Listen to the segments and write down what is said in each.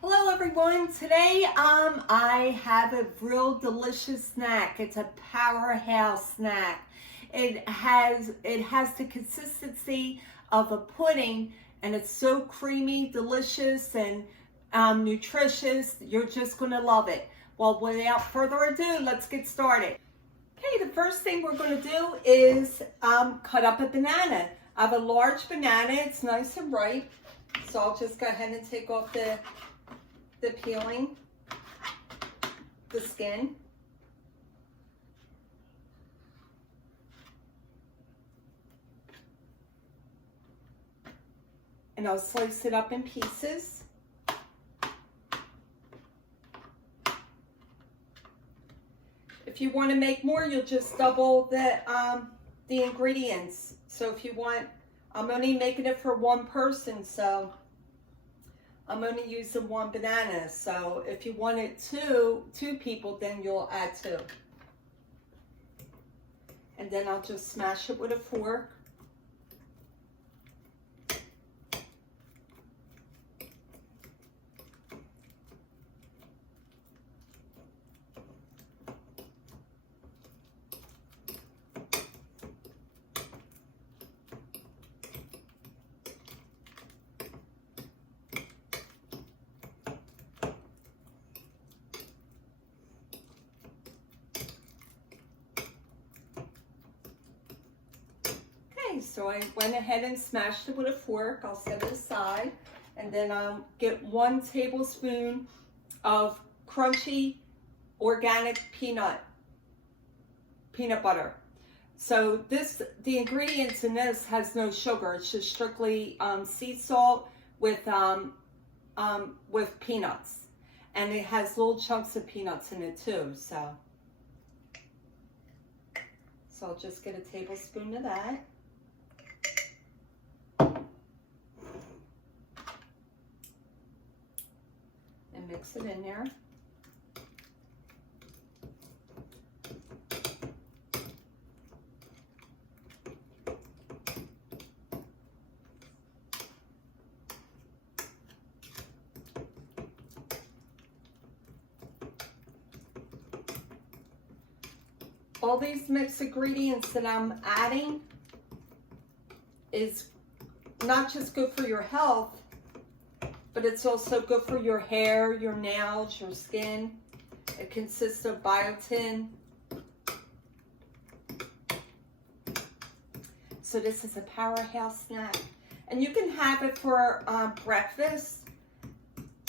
Hello everyone. Today I have a real delicious snack. It's a powerhouse snack. It has the consistency of a pudding, and it's so creamy, delicious, and nutritious. You're just going to love it. Well, without further ado, let's get started. Okay, the first thing we're going to do is cut up a banana. I have a large banana. It's nice and ripe. So I'll just go ahead and take off the peeling, the skin. And I'll slice it up in pieces. If you want to make more, you'll just double the ingredients. So if you want, I'm only making it for one person, so I'm only using one banana. So if you wanted two people, then you'll add two. And then I'll just smash it with a fork. So I went ahead and smashed it with a fork. I'll set it aside, and then I'll get 1 tablespoon of crunchy organic peanut butter. So the ingredients in this has no sugar. It's just strictly sea salt with peanuts, and it has little chunks of peanuts in it too. So I'll just get a tablespoon of that. Mix it in there. All these mixed ingredients that I'm adding is not just good for your health, but it's also good for your hair, your nails, your skin. It consists of biotin. So this is a powerhouse snack. And you can have it for breakfast,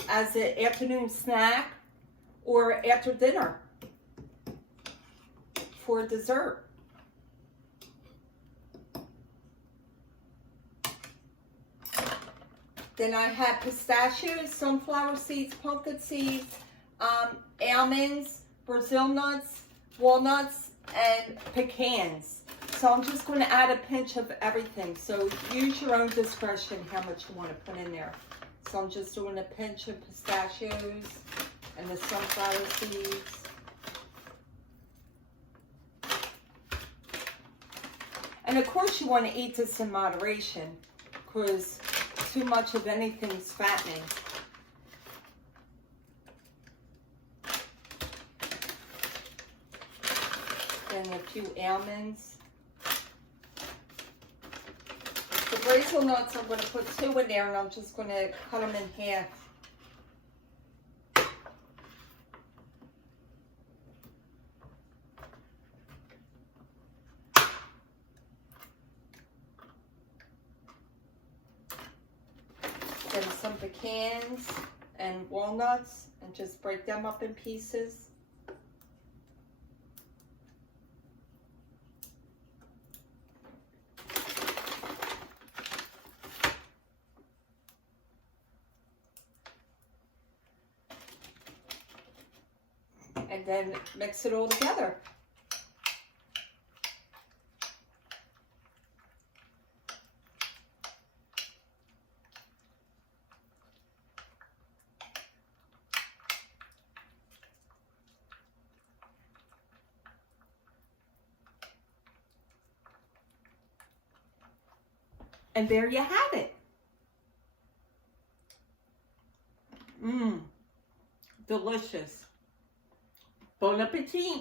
as an afternoon snack, or after dinner for dessert. Then I have pistachios, sunflower seeds, pumpkin seeds, almonds, Brazil nuts, walnuts, and pecans. So I'm just going to add a pinch of everything. So use your own discretion how much you want to put in there. So I'm just doing a pinch of pistachios and the sunflower seeds. And of course you want to eat this in moderation, because too much of anything is fattening. Then a few almonds. The Brazil nuts, I'm going to put 2 in there, and I'm just going to cut them in half. Then some pecans and walnuts, and just break them up in pieces. And then mix it all together. And there you have it. Delicious. Bon appetit.